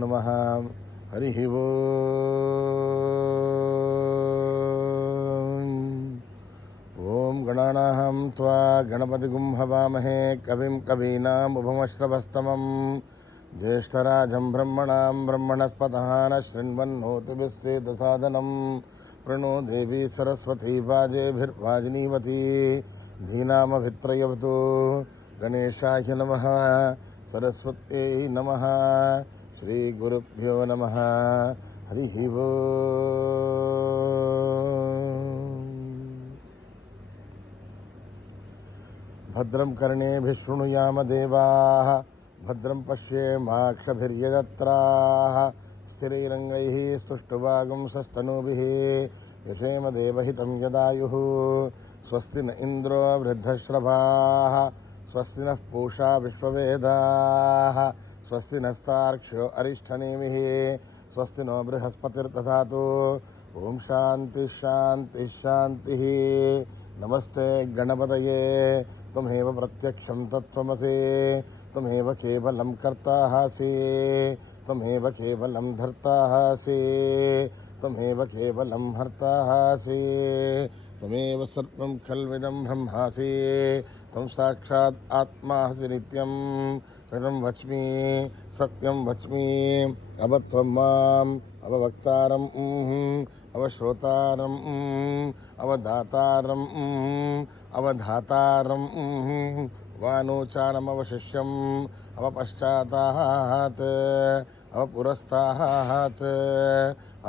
नमः। हरिः ओम गणानाहं त्वा गणपतिगुं हवामहे कविं कवीनामुपमश्रवस्तमं ज्येष्ठराजं ब्रह्मणां ब्रह्मणस्पतः न शृण्वन्नोतिभिस्सेदसादनं प्रणो देवी सरस्वती वाजेभिर्वाजिनीवती धीनामभित्रयवतु गणेशाय नमः सरस्वत्यै नमः श्रीगुरुभ्यो नमः। हरिः भद्रं कर्णेभिः शृणुयाम देवाः भद्रं पश्येमाक्षभिर्यजत्राः स्थिरैरङ्गैः स्तुष्टुवागुंसस्तनूभिः यशेम देवहितं यदायुः। स्वस्ति न इन्द्रो वृद्धश्रवाः स्वस्ति नः पूषा विश्ववेदाः स्वस्ति नस्तार्क्ष्यो अरिष्ठनेमिः स्वस्ति नो बृहस्पतिर्दधातु। ओम शांति शांति शांतिः। नमस्ते गणपतये त्वमेव प्रत्यक्षं तत्त्वमसि त्वमेव केवलं कर्तासि त्वमेव केवलं धर्तासि त्वमेव केवलं हर्तासि त्वमेव सर्वं खल्विदं ब्रह्मासि त्वं साक्षात् आत्मासि नित्यं कृतं वच्मि सत्यं वच्मि अवत्वं माम् अववक्तारम् अवश्रोतारम् अवदातारम् अवधातारम् वानोचानमवशिष्यम् अवपश्चातात् अवपुरस्तात्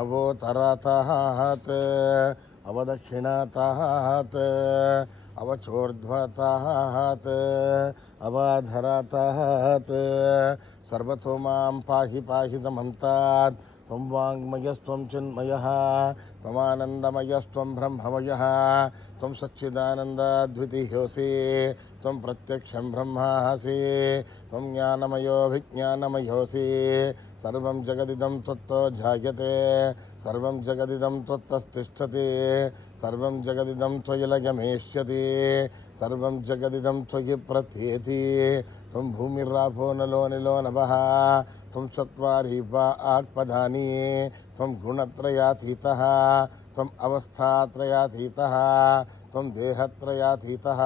अवोतरातात् अवदक्षिणातात् अवचोर्ध्वतात् अवाधरातात् सर्वतो मां पाहि पाहि समन्तात् त्वं वाङ्मयस्त्वं चिन्मयः त्वमानन्दमयस्त्वं ब्रह्ममयः त्वं सच्चिदानन्दद्वितीयोऽसि त्वं प्रत्यक्षं ब्रह्मासि त्वं ज्ञानमयोऽभिज्ञानमयोऽसि सर्वं जगदिदं त्वत्तो जायते सर्वं जगदिदं त्वत्तस्तिष्ठति सर्वं जगदिदं त्वयि लयमेष्यति सर्वं जगदिदं त्वयि प्रत्येति त्वं भूमिरापो नलो निलो नभः त्वं चत्वारि वाक्पदानि त्वं गुणत्रयातीतः त्वम् अवस्थात्रयातीतः त्वं देहत्रयातीतः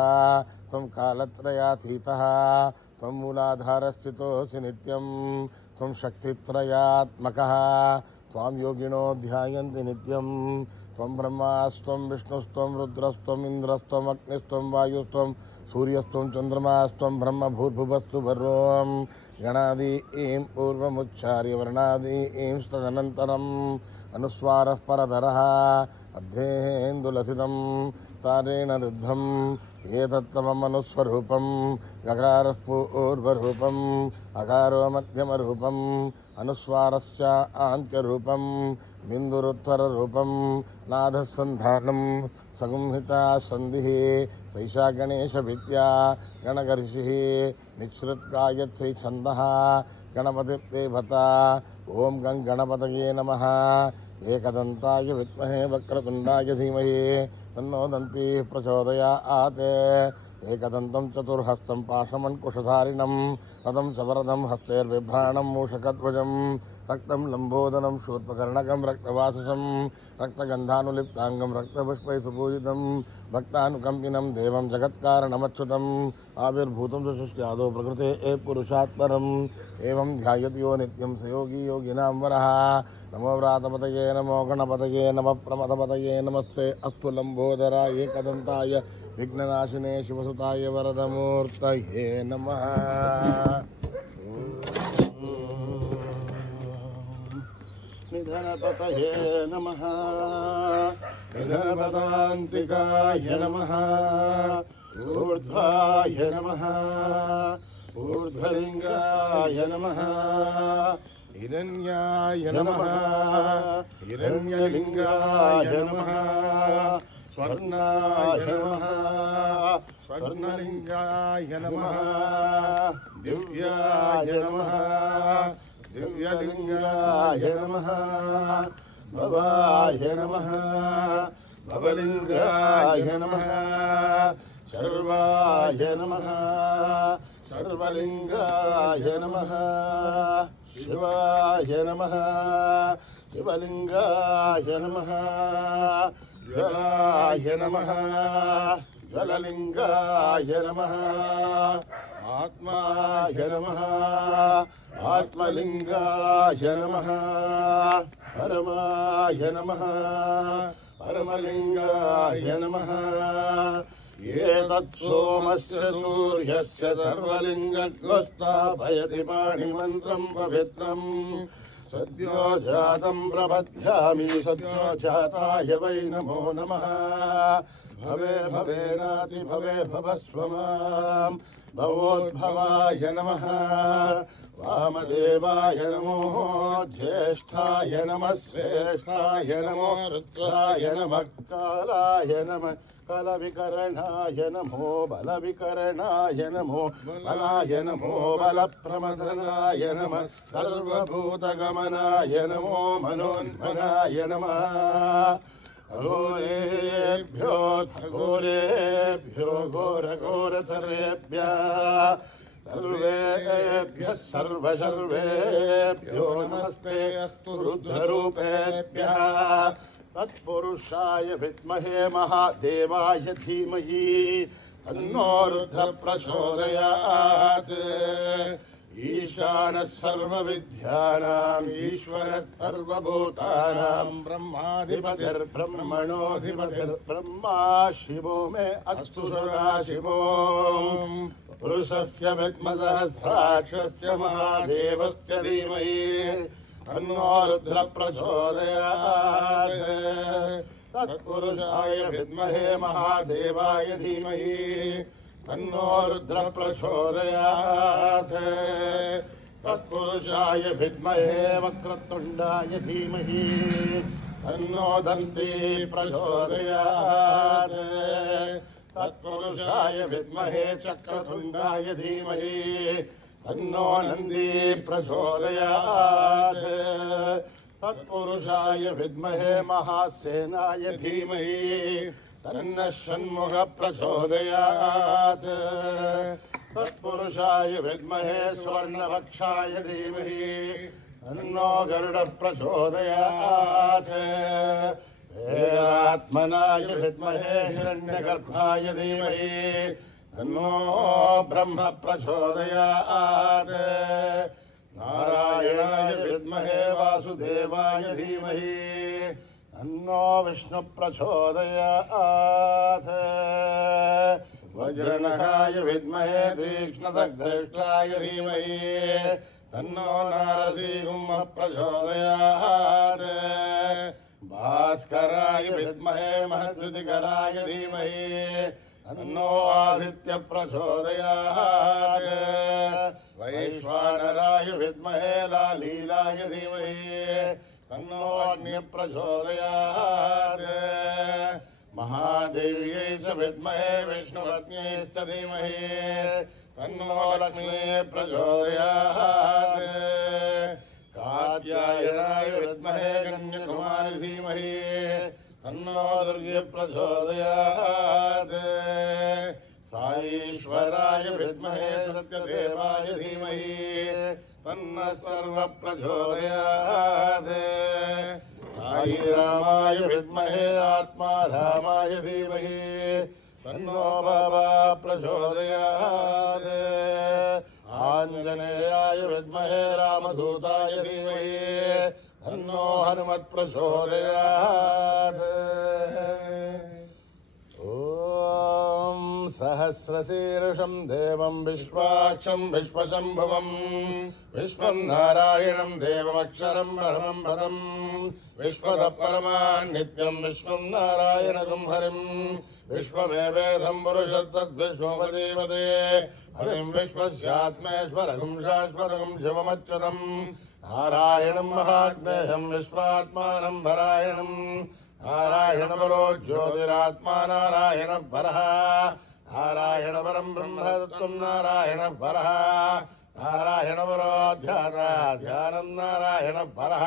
त्वं कालत्रयातीतः त्वं मूलाधारस्थितोऽसि नित्यं त्वं शक्तित्रयात्मकः त्वां योगिनो ध्यायन्ति नित्यं त्वं ब्रह्मास्त्वं विष्णुस्त्वं रुद्रस्त्वं इन्द्रस्त्वं अग्निस्त्वं वायुस्त्वं सूर्यस्त्वं चन्द्रमास्त्वं ब्रह्म भूर्भुवस्तु वर्वं गणादीं पूर्वमुच्चार्य वर्णादीं तदनन्तरम् अनुस्वारः परतरः अर्धेन्दुलसितं तारेण रुद्धम् एतत्तममनुस्वरूपम् गकारः पूर्वरूपम् अकारो मध्यमरूपम् अनुस्वारश्च आन्त्यरूपम् बिन्दुरुत्तररूपम् नादः सन्धानम् सगुंहिता सन्धिः सैषा गणेशविद्या गणगर्षिः निःसृत्कायत्रै छन्दः गणपतिर्देवता। ओम गं गणपतये नमः। एकदन्ताय विद्महे वक्रतुण्डाय धीमहि तन्नो दन्तिः प्रचोदयात्। एकदन्तं चतुर्हस्तं पाशमङ्कुशधारिणं रथं च वरदं हस्तैर्बिभ्राणं मूषकध्वजं रक्तं लम्बोदरं शूर्पकर्णकं रक्तवाससं रक्तगन्धानुलिप्ताङ्गं रक्तपुष्पैः सुपूजितं भक्तानुकम्पिनं देवं जगत्कारणमच्युतम् आविर्भूतं च सृष्ट्यादौ प्रकृते पुरुषात्परम् एवं ध्यायति यो नित्यं स योगी योगिनां वरः। नमो व्रातपतये नमो गणपतये नमः प्रमथपतये नमस्ते अस्तु लम्बोदराय एकदन्ताय विघ्ननाशिने शिवसुताय वरदमूर्तये नमः। निधनपतये नमः निधनपदान्तिकाय नमः ऊर्ध्वाय नमः ऊर्ध्वलिङ्गाय नमः हिरण्याय नमः हिरण्यलिङ्गाय नमः स्वर्णाय नमः स्वर्णलिङ्गाय नमः दिव्याय नमः दिव्यलिङ्गाय नमः भवाय नमः भवलिङ्गाय नमः शर्वाय नमः सर्वलिङ्गाय नमः शिवाय नमः शिवलिंगाय नमः जलाय नमः जललिंगाय नमः आत्माय नमः आत्मलिंगाय नमः परमाय नमः परमलिंगाय नमः एतत् सोमस्य सूर्यस्य सर्वलिङ्गस्थापयति पाणिमन्त्रम् पवित्रम् सद्यो जातम् प्रबध्यामि सद्यो जाताय वै नमो नमः भवे भवेनाति भवे भवस्व माम् भवोद्भवाय नमः वामदेवाय नमो ज्येष्ठाय नमः श्रेष्ठाय नमो रुद्राय नमः कालाय नमः बलविकरणाय नमो बलविकरणाय नमो बलाय नमो बलप्रमदनाय नमः सर्वभूतगमनाय नमो मनोन्मनाय नमः घोरेभ्यो घोरेभ्यो घोरघोरतरेभ्यः सर्वेभ्यः सर्वसर्वेभ्यो नमस्ते अस्तु रुद्ररूपेभ्यः तत्पुरुषाय विद्महे महादेवाय धीमहि तन्नो रुद्रः प्रचोदयात् ईशानः सर्वविद्यानाम् ईश्वरः सर्वभूतानाम् ब्रह्माधिपतिर्ब्रह्मणोऽधिपतिर्ब्रह्मा शिवो मे अस्तु सदाशिवो पुरुषस्य विद्मसहस्राक्षस्य महादेवस्य धीमहि तन्नो रुद्रः प्रचोदयात् तत्पुरुषाय विद्महे महादेवाय धीमहि तन्नो रुद्रः प्रचोदयात् तत्पुरुषाय विद्महे वक्रतुण्डाय धीमहि तन्नो दन्ती प्रचोदयात् तत्पुरुषाय विद्महे चक्रतुण्डाय धीमहि तन्नो नन्दी प्रचोदयात् तत्पुरुषाय विद्महे महासेनाय धीमहि तन्नः षण्मुखः प्रचोदयात् तत्पुरुषाय विद्महे स्वर्णवक्षाय धीमहि तन्नो गरुडः प्रचोदयात् वेदात्मनाय विद्महे हिरण्यगर्भाय धीमहि तन्नो ब्रह्म प्रचोदयात् नारायणाय विद्महे वासुदेवाय धीमहि तन्नो विष्णु प्रचोदयात् वज्रनखाय विद्महे तीक्ष्णदग्धृष्टाय धीमहि तन्नो नारसिंहः प्रचोदयात् भास्कराय विद्महे महद्युतिकराय धीमहि तन्नो आदित्य प्रचोदयात् वैश्वानराय विद्महे लालीलाय धीमहि तन्नो अग्नि प्रचोदयात् महादेव्यै च विद्महे विष्णुपत्न्यै च धीमहि तन्नो लक्ष्मी प्रचोदयात् कात्यायनाय विद्महे कन्याकुमारी धीमहि तन्नो दुर्गे प्रचोदयात् साईश्वराय विद्महे सत्यदेवाय धीमहि तन्नः सर्वः प्रचोदयात् साईरामाय विद्महे आत्मारामाय धीमहि तन्नो बाबा प्रचोदयात् आञ्जनेयाय विद्महे रामदूताय धीमहि तन्नो हनुमत् प्रचोदयात् सहस्रशीर्षम् देवम् विश्वाक्षम् विश्वशम्भुवम् विश्वम् नारायणम् देवमक्षरम् परमम् पदम् विश्वतः परमान् नित्यम् विश्वम् नारायणगुम् हरिम् विश्वमेवेदम् पुरुषस्तद्विश्वपदेवते हरिम् विश्वस्यात्मेश्वरगुम् शाश्वतगुम् शिवमच्युतम् नारायणम् महात्मेयम् विश्वात्मानम् नारायणम् नारायणपरो ज्योतिरात्मा नारायणः परः नारायणपरम् ब्रह्मतत्त्वम् नारायणः परः नारायणपरोऽध्यात्मम् नारायणः परः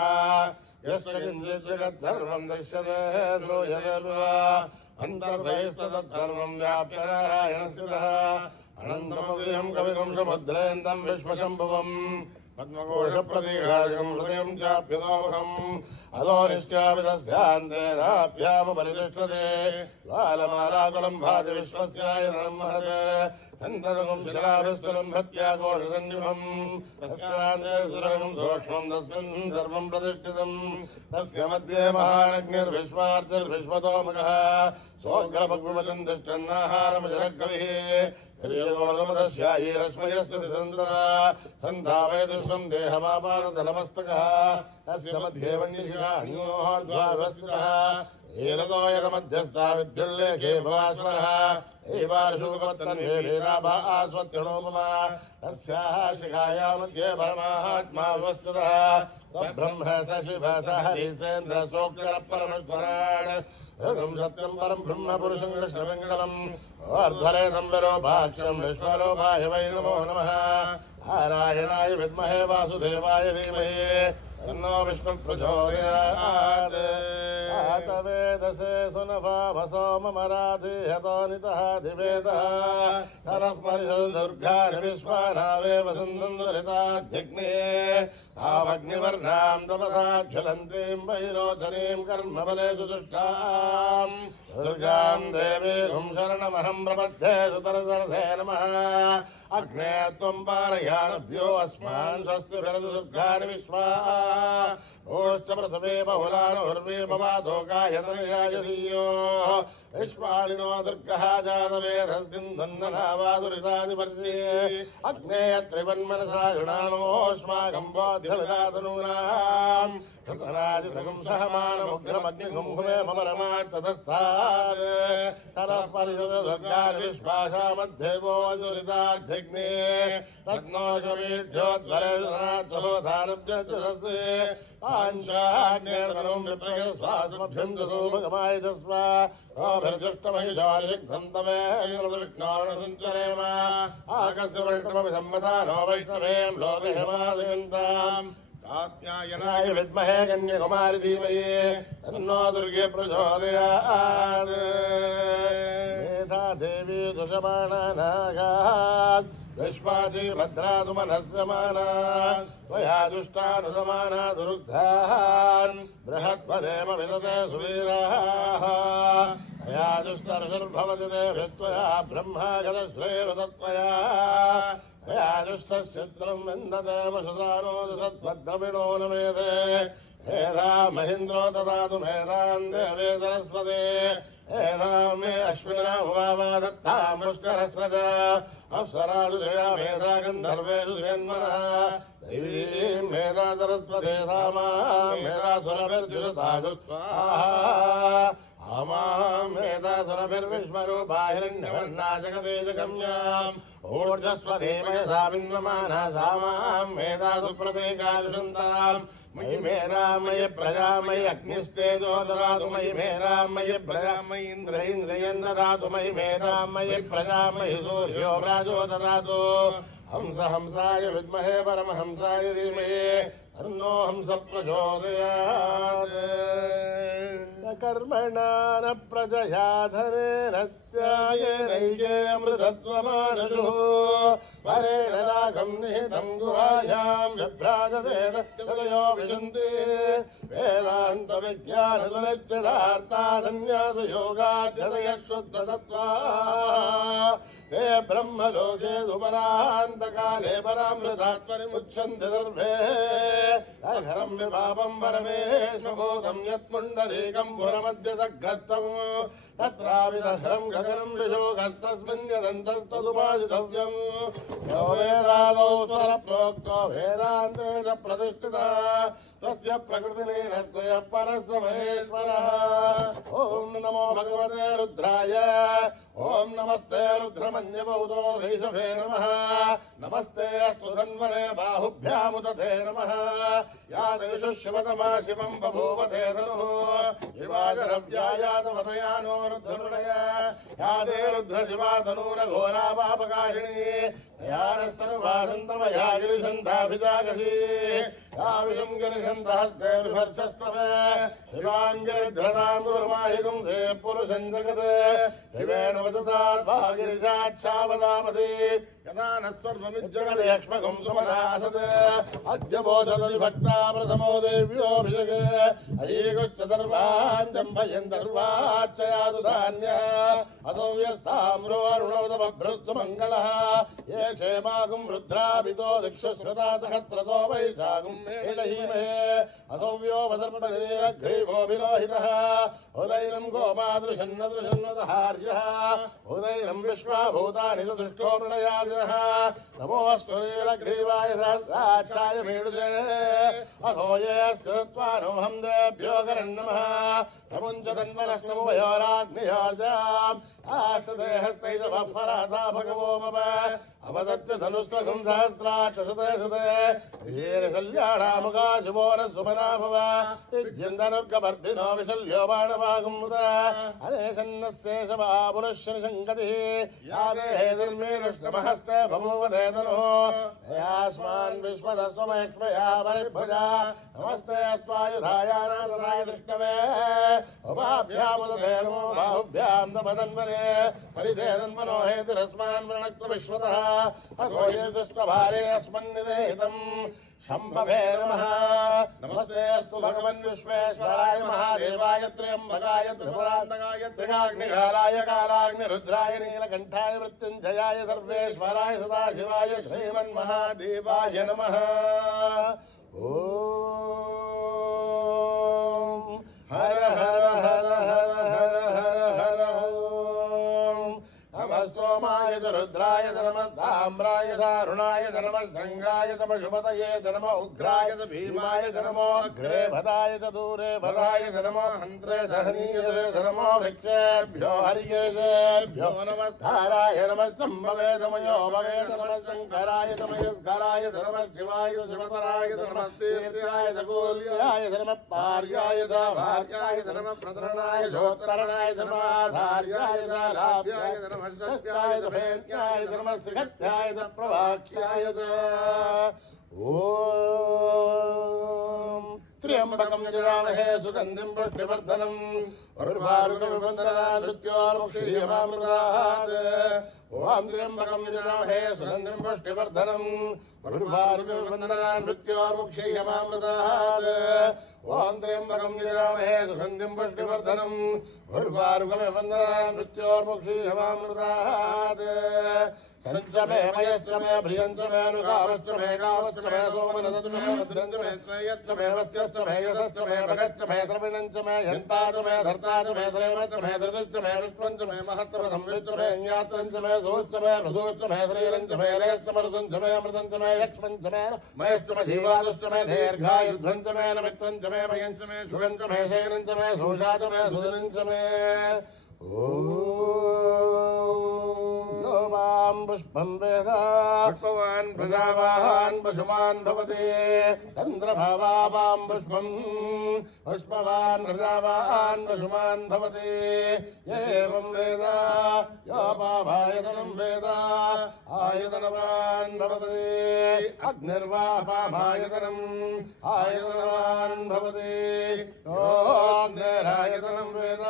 यस्य किञ्चित् जगत्सर्वम् दृश्यते श्रूयते अन्तर्बहिस्तत्सर्वम् व्याप्य नारायणस्थितः अनन्तमव्ययम् कविगुंसमुद्रेन्दम् विश्वशम्भुवम् पद्मकोशप्रतीकाशकम् हृदयम् चाप्युतोमुखम् अधो निष्ठापितस्यान्तेनाभ्यामुपरितिष्ठते ज्वालमालाकुलम् भाति विश्वस्यायतनम् महत् सन्ततम् शिलाभिस्तुलम् भक्त्या कोशसन्निभम् तस्यान्ते सुरगम् सूक्ष्मम् तस्मिन् सर्वम् प्रतिष्ठितम् तस्य मध्ये महानग्निर्विश्वार्थिर्विश्वतोमुखः सोऽग्रभग्वचम् तिष्ठन्नाहारमजरकविः हिर्योर्दमदस्यायीरश्मयस्ततिसन्तदा सन्धावयदुष्वम् देहमापादतलमस्तकः तस्य मध्ये वह्निशिखान्योर्ध्वावस्थितः एरतो यतमध्यस्था विद्युल्लेखे भवास्वरः एवार्षुकवत्तन्वे वेदाभा आस्वत्यणोपमा तस्याः शिखाया मध्ये परमात्मा व्यवस्थितः ब्रह्म स शिव स हरिसेन्द्र सोऽक्षरपरमेश्वरान् सत्यम् परम् ब्रह्म पुरुषम् कृष्णवेङ्कटम् अर्ध्वरेदम् विरोपाक्षम् विश्वरूपाय वै नमो नमः नारायणाय विद्महे वासुदेवाय धीमहि तन्नो विष्णुः प्रचोदयात् वेदसे सुनभामसो मम राधिहतोनितः दिवेदः सरस्मरिषदुर्गानि विश्वानावेव सन्दन्दरिताध्यग्निः तावग्निवर्णाम् तपसा ज्वलन्तीम् वैरोचनीम् कर्मफलेषु तुष्टाम् दुर्गाम् देवीम् शरणमहम् प्रपद्ये सुतरसरसे नमः अग्ने त्वम् पारयाणभ्यो अस्मान् स्वस्ति भरतु दुर्गानि विश्वा ऊश्च पृथिवे बहुलानुर्वे भवादोकायतनयायसीयो विश्वाणिनो दुर्गः जातवेदस्तिन्दन्ननावादुरितादिपर्षे अग्ने त्रिवन्मनसा गृणानोऽस्माकम् बोध्यविदातनूनाम् कृतराजितकम् सहमानमुग्रमग्निगुम्भुमे मम रमाच्चतस्थात् तरः परिषदुर्गाविश्वासा मध्ये बोधुरिताध्यग्ने रत्नोषवीढ्योद्वरेषु पाञ्चाग्नेर्धनम् विप्रयस्वासमभ्यम् दशोभगमाय तस्व विष्णुमहिषालिग्धन्तमेर्विष्णोर्णसञ्चरेम आकस्य वैष्णवमि सम्मता नो वैष्णवेम् लोकहिमादिवन्ताम् कात्यायनाय विद्महे कन्याकुमारी धीमहि तन्नो दुर्गे प्रचोदयात् मेधा देवी दुषमाणा नागात् विश्वाची भद्रातु मनस्य माना त्वया दुष्टानुसमाना दुरुग्धान् बृहत्पदेव विदते सुवीराः तया दुष्टर्षुर्भवति देवि त्वया ब्रह्मागतश्रेरुतत्वया तया दुष्टश्चित्रम् विन्दते वशुसानोदु सद्भद्रविणो न मेधे मेधा महीन्द्रो ददातु मेधाम् देवे सरस्वते एनाम् मे अश्विना हुवावा दत्ताम् पुष्करस्वत अप्सरासु जया मेधा गन्धर्वेषु जन्मनः दैवीम् मेधा सरस्वते सामाम् मेधासुरभिर्जुषतासु स्वाहा आमाम् मेधासुरभिर्विश्वरूपा हिरण्यवर्णा जगदेजगम्याम् ऊर्जस्वते मयसा विन्वमाना सामाम् मेधासु प्रतीकानुषन्ताम् मयि मेधाम् मयि प्रजाम् मयि अग्निस्तेजो ददातु मयि मेधाम् मयि प्रजाम् मयि इन्द्रियम् ददातु मयि मेधाम् मयि प्रजाम् मयि सूर्यो राजो ददातु हंस हंसाय विद्महे परमहंसाय धीमहि तन्नो हंस प्रचोदयात् कर्मणा न प्रजया धनेन त्यायेनैकेऽमृतत्वमानशुः परेण रागम् निहितम् गुहायाम् विभ्राजतेन हृदयो विशन्ति वेदान्तविज्ञानसुनिश्चितार्थाधन्यासयोगाध्यतयः शुद्धतत्त्वा ते ब्रह्मलोके सुपरान्तकाले परामृतात्मनिमुच्यन्ति सर्वे अघरम् विपापम् परमेशभूतम् यत्पुण्डरीकम् पुरमध्यसग्रस्तम् तत्राविदशरम् गगनम् ऋषोगस्तस्मिन् यदन्तस्तदुपादितव्यम् यो वेदादौ स्वरप्रोक्तो वेदान्ते च प्रतिष्ठितः तस्य प्रकृतिलीनस्य परस्य महेश्वरः ॐ नमो भगवते रुद्राय ॐ नमस्ते रुद्रमन्यबहुतो धैषभे नमः नमस्ते अस्तु धन्वने बाहुभ्यामुदते नमः या देषु शिवतमा शिवम् बभूवते धनुः शिवाशरव्यायातमतयानो रुद्रमृडय या ते रुद्रशिवा तनूरघोरा पापकाशिनी यानस्तनुवासन्तमया गिरिशन्ताभिजागसी या विषम् गिरिशन्तहस्ते विभर्षस्तवे शिवाङ्गिरिध्रताम् गुरुमाहिकुम् ते पुरुषम् जगत् शिवेन वदता गिरिशाच्छावदामति यदानस्वर्वमिज्जगदेक्ष्मगुं सुमनासत् अद्य बोधदति भक्ता प्रथमो देव्योऽभिषेके अयीकुश्च सर्वाञ्जम्भयन् सर्वाच्चयातु धान्यः असौ व्यस्ताम्रो अरुणोदमभृत्सु मङ्गलः ये क्षेमागुं रुद्राभितो दिक्षुश्रुता सहस्रतो वैशाखुं मेलहीमहे असौ व्योमधर्मदग्रीवोऽभिरोहितः उदैनं गोपादृशन्नदृशन्नदहार्यः उदैनं विश्वाभूतानि दृष्टो प्रलयादिनः नमोऽस्तु नीलग्रीवाय सहस्राक्षाय मीडुजे अथो ये श्रुत्वानुहं देभ्यो करन्नमः तमुञ्च तन्मनस्तमुभयोराग्नियोर्जाम् आश्रदेहस्तैजवफराधा भगवो मम अवदत्य धनुष्टगुं सहस्राक्षसते सते हीरशल्याणामुखा शिवो न सुमना भव इज्यन्दनुर्गवर्धिनो विशल्यो बाणवागुमुत अनेशन्नस्येषवा पुरुषनिषङ्गतिः या देहेर्मे नष्टमहस्ते बभूव देदनो यास्मान् विश्वदस्वमेक्ष्मया परिभुजा नमस्ते अस्वायुधायानादराय दृष्टवे उपाभ्यामुदधेर्मो बाहुभ्यां नमदन्वने परिधेदन्वनो हेतिरस्मान् वृणक्तु विश्वतः अथो ये दुष्टभारे अस्मन्निवेहितम् शम्भवे नमः नमस्ते अस्तु भगवन् विश्वेश्वराय महादेवाय त्र्यम्बकाय त्रिपुरान्तकाय त्रिकाग्निकालाय कालाग्निरुद्राय नीलकण्ठाय मृत्युञ्जयाय सर्वेश्वराय सदाशिवाय श्रीमन्महादेवाय नमः ॐ हर हर हर हर हर हर हर नमः सोमाय रुद्राय नमः ताम्राय दारुणाय नमः शृङ्गाय पशुपतये नमः उग्राय भीमाय नमो अग्रे भदाय दूरे भदाय नमो हन्त्रे दहनीय नमो वृक्षेभ्यो हर्येभ्यो नमस्काराय नमः सम्भवे नमयो भवे नमः शङ्कराय नमस्काराय नमः शिवाय शिवतराय नमः तीर्थाय गोल्याय नमः पार्याय भार्याय नमः प्रतरणाय ज्योतिरणाय नमः आधार्याय लाभ्याय नमः षष्ट्याय भेद्याय नमः श्रीघट्याय प्रवाख्याय ॐ त्र्यम्बकं यजामहे सुगन्धिं पुष्टिवर्धनम् उर्वारुकविबन्धनानृत्योर्मुक्षीयमामृतात् ॐ त्र्यम्बकं यजामहे सुगन्धिं पुष्टिवर्धनम् उर्वारुकविबन्धनानृत्योर्मुक्षीयमामृतात् ॐ त्र्यम्बकं यजामहे सुगन्धिं पुष्टिवर्धनम् उर्वारुकविबन्धनानृत्योर्मुक्षीयमामृतात् संच मे मयश्च मे भ्रियञ्च मे अनुगावश्च मे गावश्च मे सोमनदश्च मे भद्रञ्च मे श्रेयश्च मे वस्यश्च मे यशश्च मे भगश्च मे द्रविणञ्च मे यन्ता च मे धर्ता च मे त्रयमश्च मे धृतश्च मे विश्वञ्च मे महत्तमसंविच्च मे ज्ञात्रञ्च मे धूश्च मे मृदूश्च मे श्रीरञ्च मे रेश्च मरुदञ्च मे अमृतञ्च मे यक्ष्मञ्च मे मयश्च मे जीवादश्च मे दीर्घायुध्वञ्च मे नमित्रञ्च मे मयञ्च मे शुगञ्च मे शैनञ्च मे सूषा च मे सुदनञ्च मे मां पुष्पं वेद पुष्पवान् प्रजावान् पशुमान् भवति चन्द्रभावां पुष्पं पुष्पवान् प्रजावान् पशुमान् भवति एवं वेद योपाभायतनं वेद आयतनवान् भवति अग्निर्वापाभायतनम् आयतनवान् भवति योऽग्निरायतनं वेद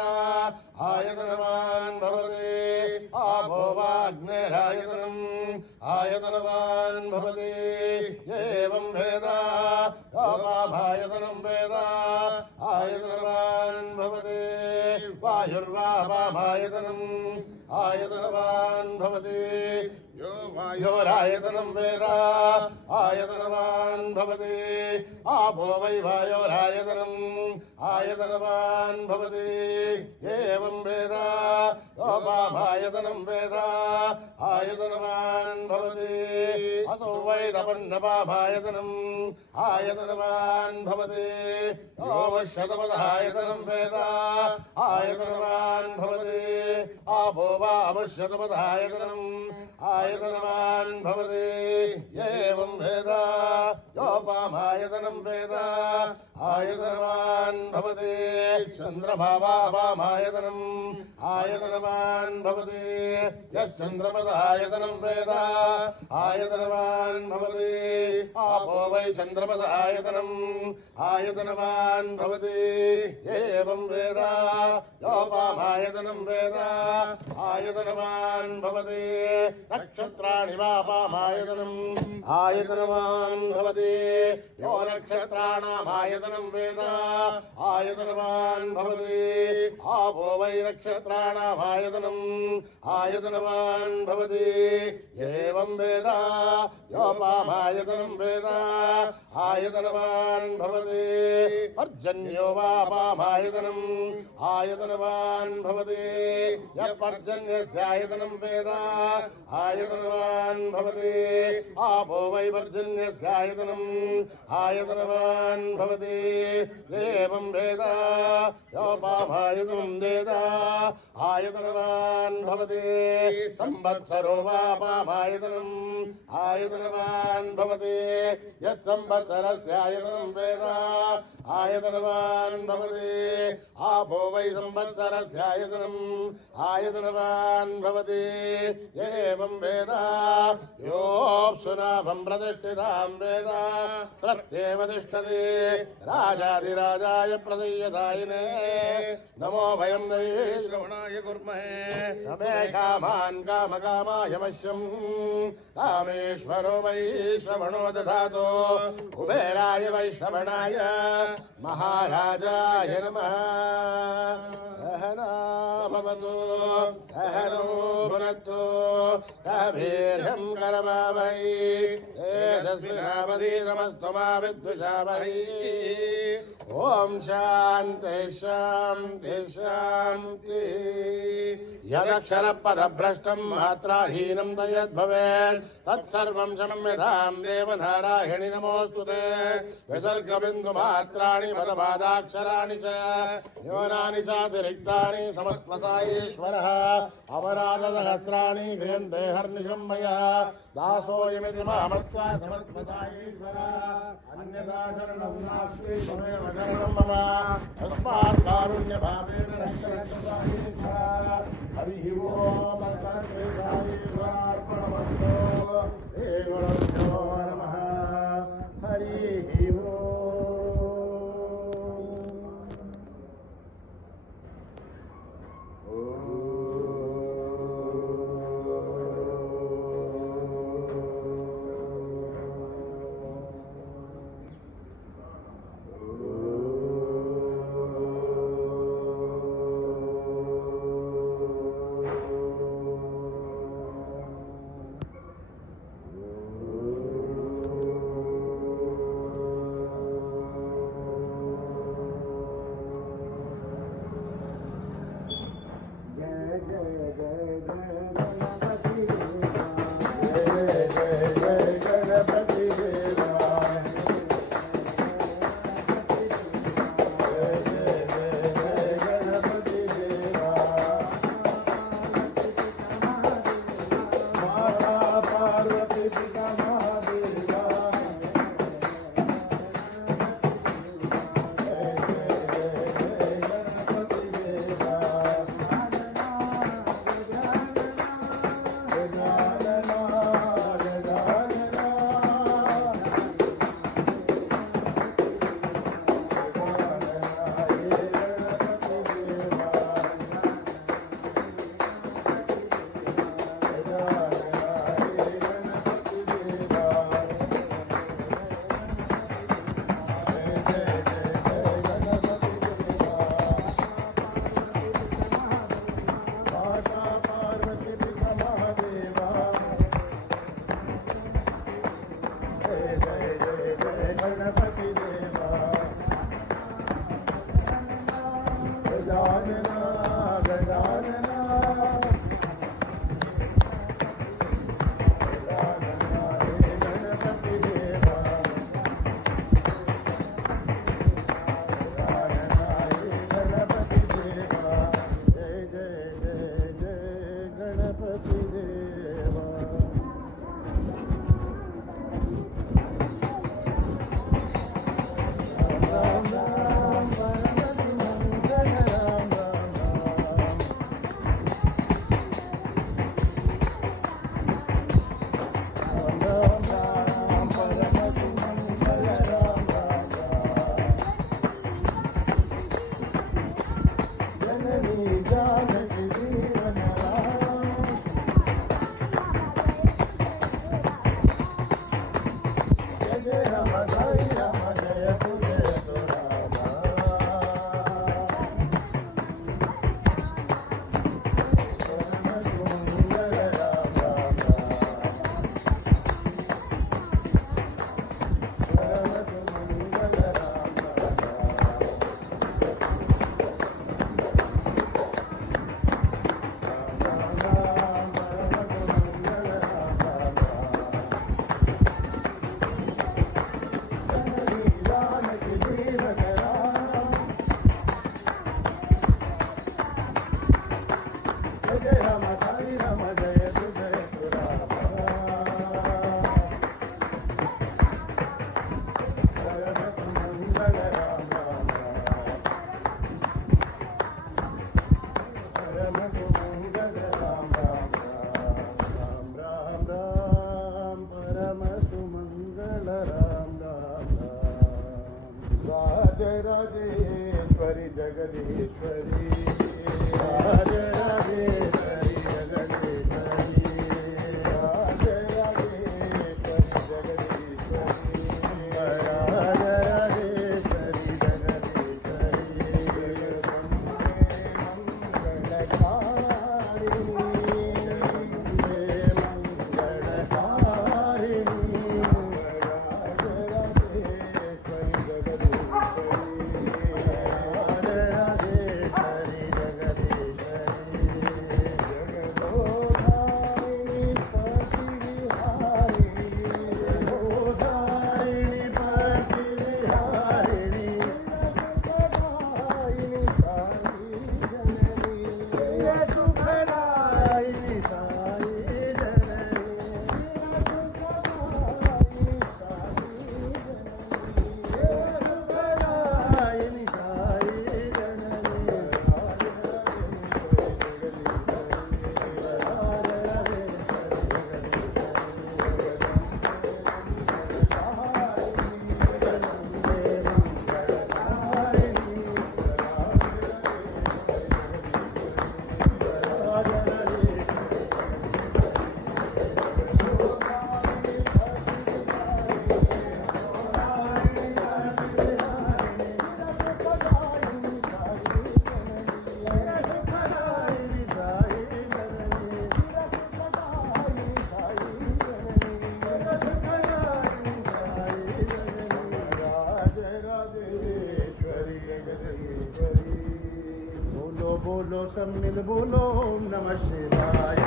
आयतनवान् भवति आपो वाग्निरायतनम् आयतनवान् भवति एवं वेद योपाभायतनं वेद आयतनवान् भवति वायुर्वापाभायतनम् आयतनवान् भवति यो वायोरायतनं वेद आयतनवान् भवति आपो वै वायोरायतनम् आयतनवान् भवति एवं वेद योपाभायतनं वेद आयतनवान् भवति असौ वै तपन्नपाभायतनम् आयतनवान् भवति योमशतपदायतनं वेद आयतनवान् भवति आपो वा अमुष्यतपदायतनम् आयतनवान् भवति एवं वेद योपामायतनं वेद आयतनवान् भवति चन्द्रभावापामायतनम् आयतनवान् भवति यश्चन्द्रमसायतनं वेद आयतनवान् भवति आपो वै चन्द्रमसायतनम् आयतनवान् भवति एवं वेद योपामायतनं वेद आयतनवान् भवति नक्षत्राणि वापामायतनम् आयतनवान् भवति यो नक्षत्राणामायतनं वेद आयतनवान् भवति आपो वै नक्षत्राणामायतनम् आयतनवान् भवति एवं वेद योपामायतनं वेद आयतनवान् भवति पर्जन्यो वापामायतनम् आयतनवान् भवति यः पर्जन्यस्यायतनं वेद आयतनवान् भवति आपो वै पर्जन्यस्यायतनम् आयतनवान् भवति एवं वेद योपामायतनं वेद आयतनवान् भवति संवत्सरो वापामायतनम् आयतनवान् भवति यत्संवत्सरस्यायतनं वेद आयतनवान् भवति आपो वै संवत्सरस्यायतनम् आयतनवान् भवति एवं वेद योऽप्सुनाभं प्रतिष्ठितां वेद प्रत्येव तिष्ठति राजाधिराजाय प्रदय्यदायिने नमो वयं नये श्रवणाय कुर्महे समे कामान् कामकामाय मह्यं कामेश्वरो वै श्रवणो दधातु कुबेराय वै श्रवणाय महाराजाय नमः सहना भवतु सहनो भुनक्तु सवीर्यं करवावहै तेजस्विनावधीतमस्तु मा विद्विषावहै ॐ शान्ति शान्ति शान्ति यदक्षरपदभ्रष्टं मात्राहीनं यद्भवेत् तत्सर्वं क्षम्यतां देवनारायणि नमोऽस्तु ते विसर्गबिन्दुमात्राणि पदपादाक्षराणि च न्यूनानि चातिरिक्तानि समस्मताईश्वरः अपराधसहस्राणि क्रियन्ते हर्निशं मया दासोऽयमिति मामत्वा समस्मताईश्वरः अन्यथा शरणं नास्ति त्वमेव शरणं मम तस्मात् कारुण्यभावेन रक्ष हरिः ओम् अर्पणमस्तु श्रीगुरुभ्यो नमः हरिः राजेश्वरी जगदीश्वरी राजेश्वरी जगदीश्वरी राजेश्वरी जगदीश्वरी बोलो बोलो सब मिल बोलो ओम नमः शिवाय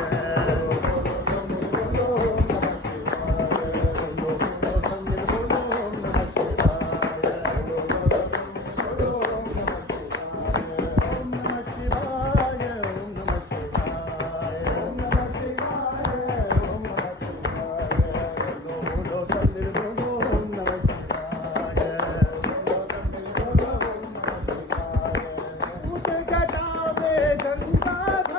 गंगा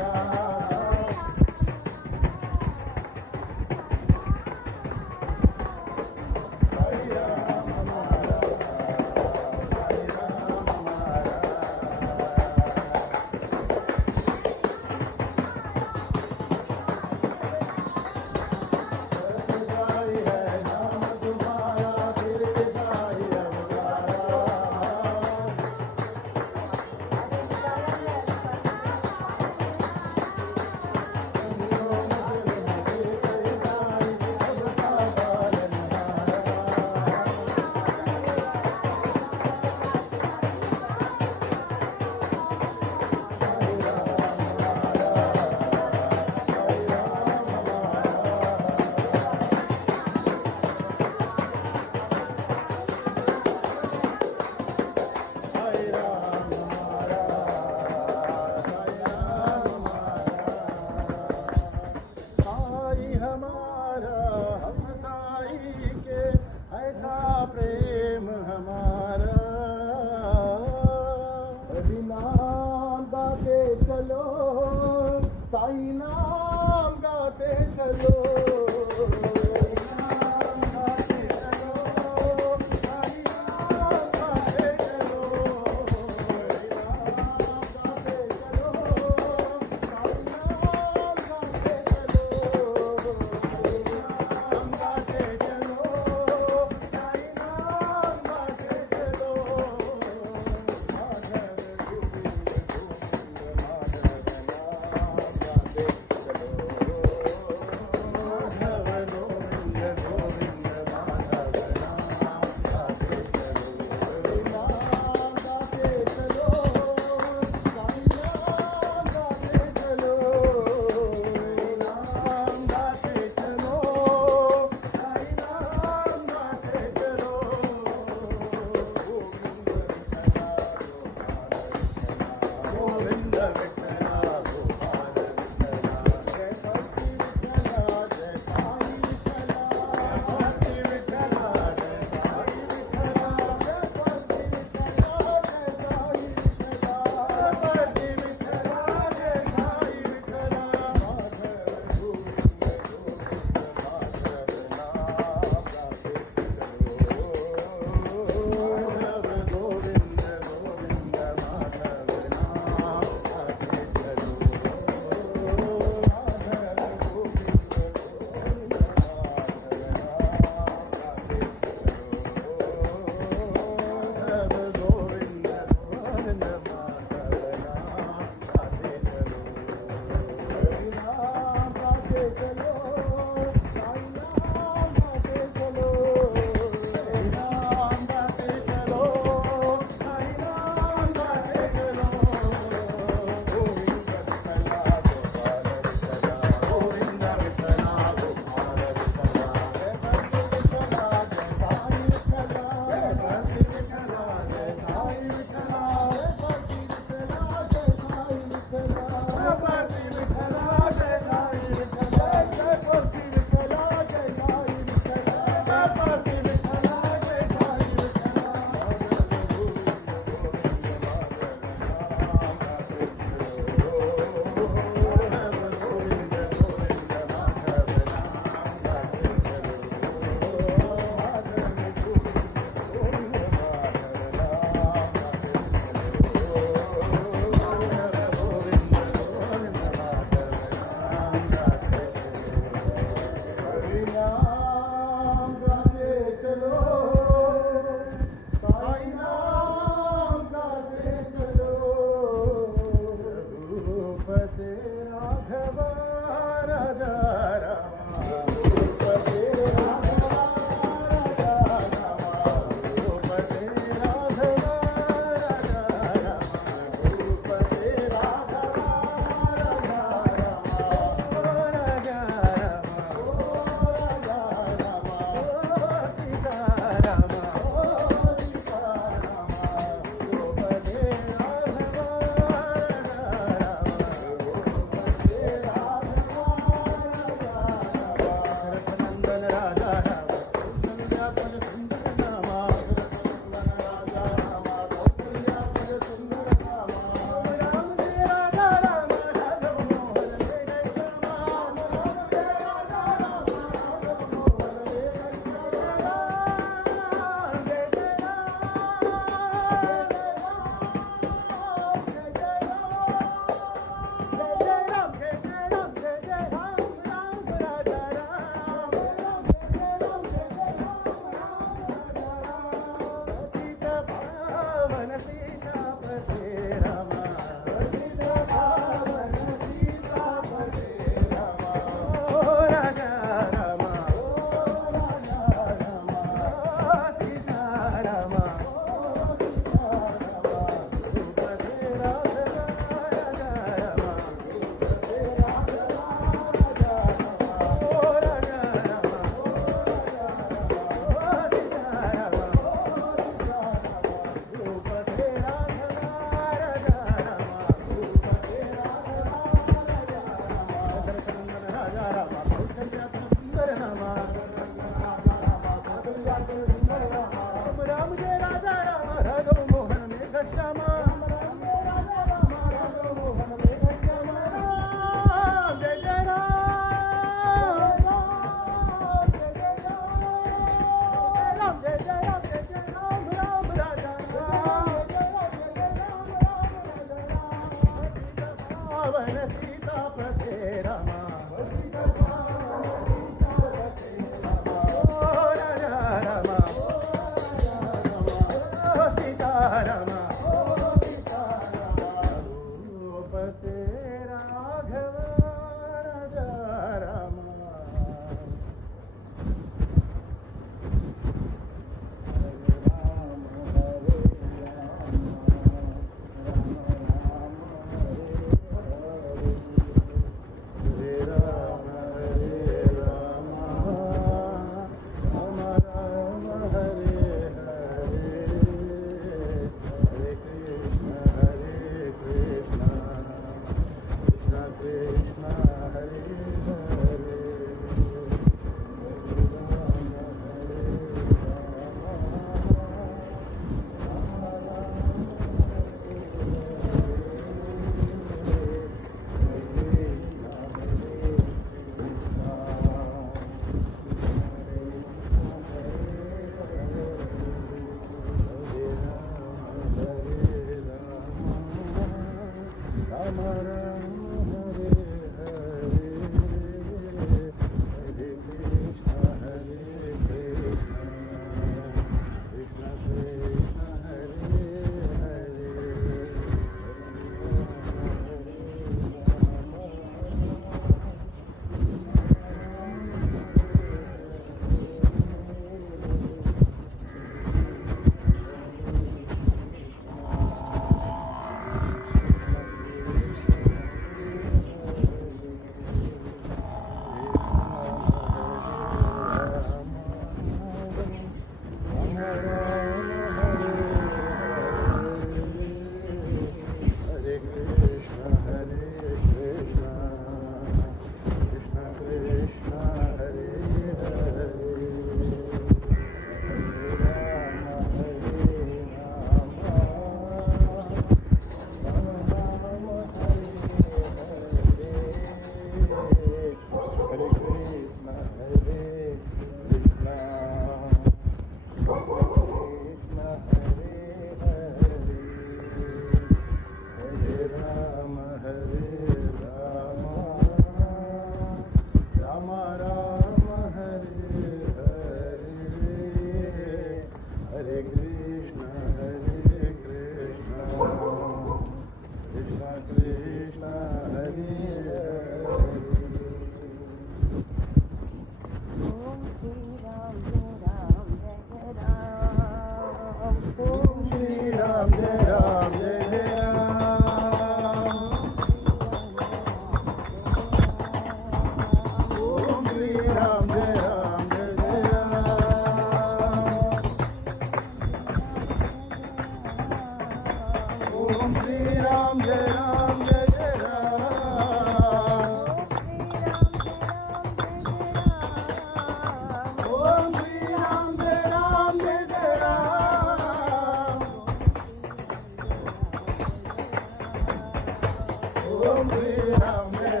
ओम श्री राम जय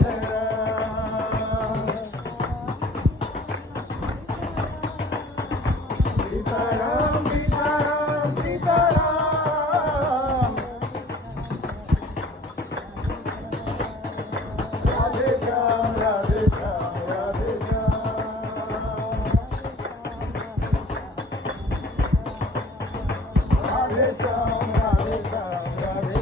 जय राम सीताराम सीताराम सीताराम राधे श्याम राधे श्याम राधे श्याम राधे श्याम राधे श्याम राधे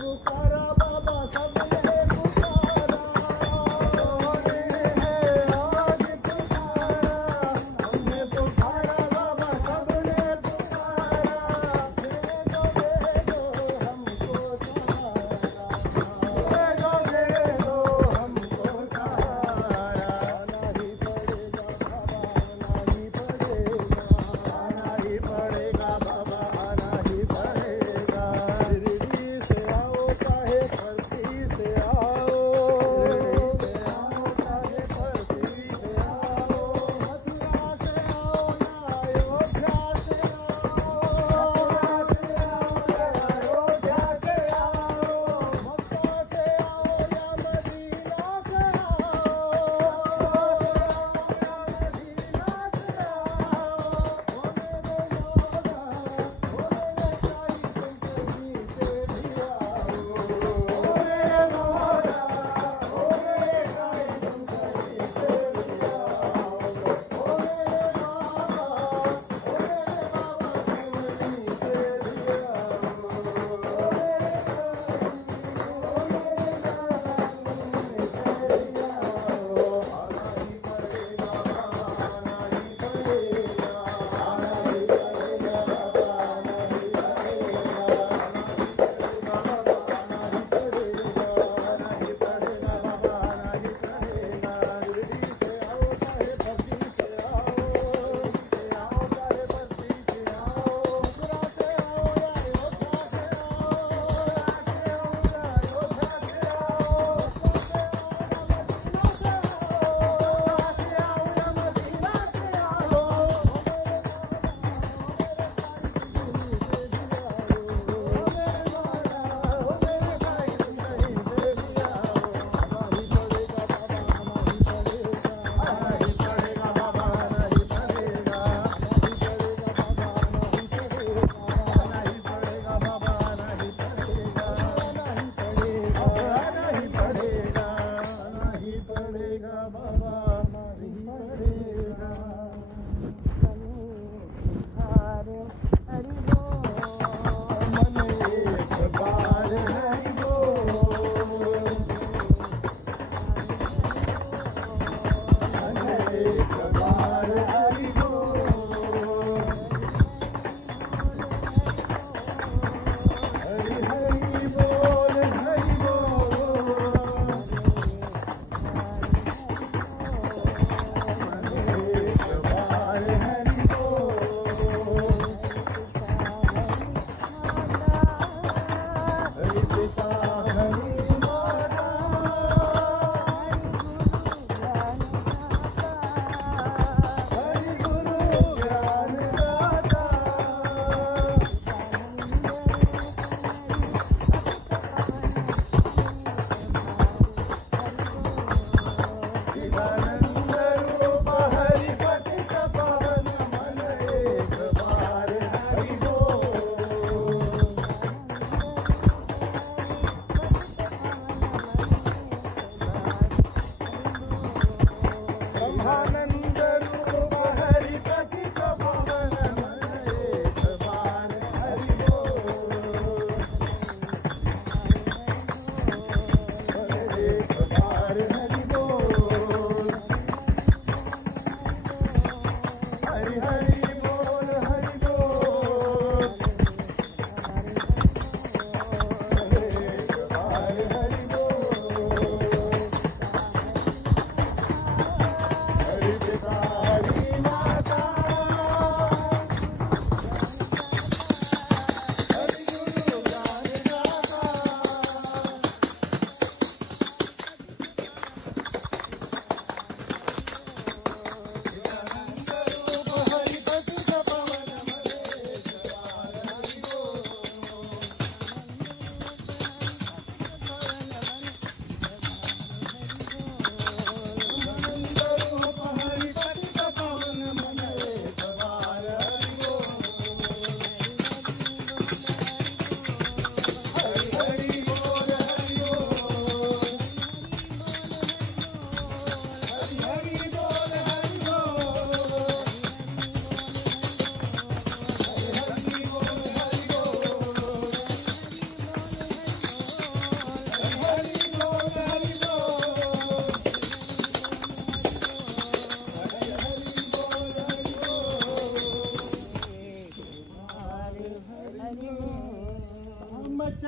पुकारा बाबा सबने पुकारा आज पुकारा हमने पुकारा बाबा सबने पुकारा दे दो हमको सहारा दे दो हमको सहारा नहीं पड़ेगा बाबा नहीं पड़ेगा आना ही पड़ेगा बाबा आना ही पड़ेगा दिल्ली से आओ चाहे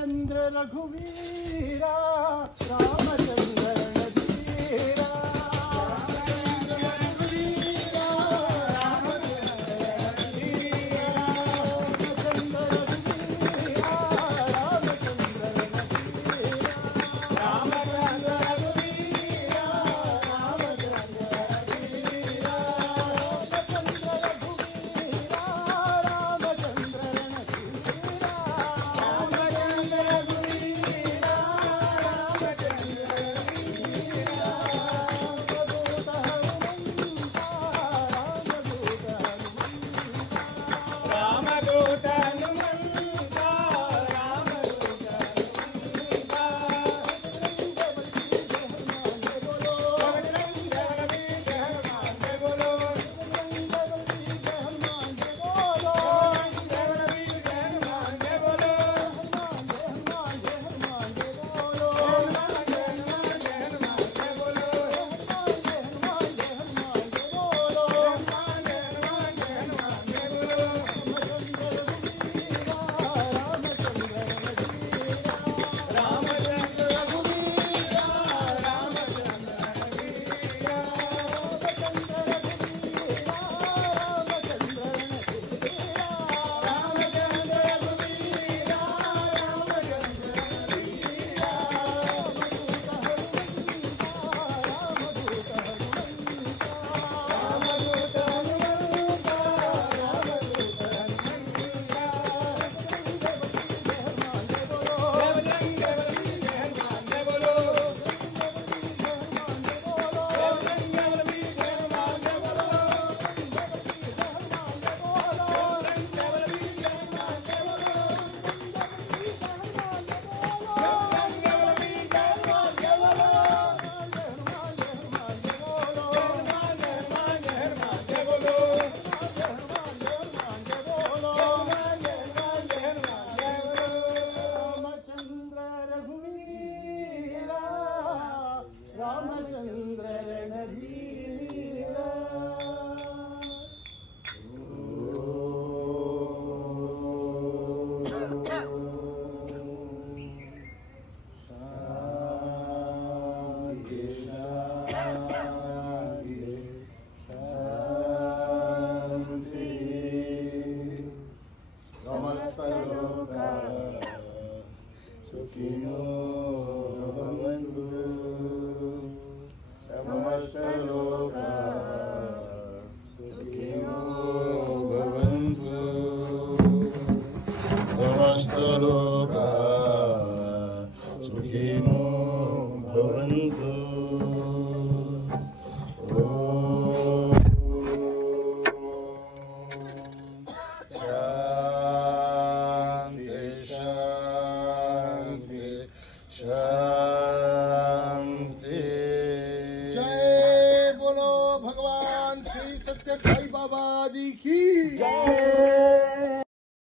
रामचंद्र रघुवीरा रामचंद्र रणधीरा रामचंद्र रणधीरा सुखिनो भवन्तु समस्त लोकाः सुखिनो भवन्तु शान्ति शान्ति शान्ति। जय बोलो भगवान श्री सत्य साई बाबा जी की जय।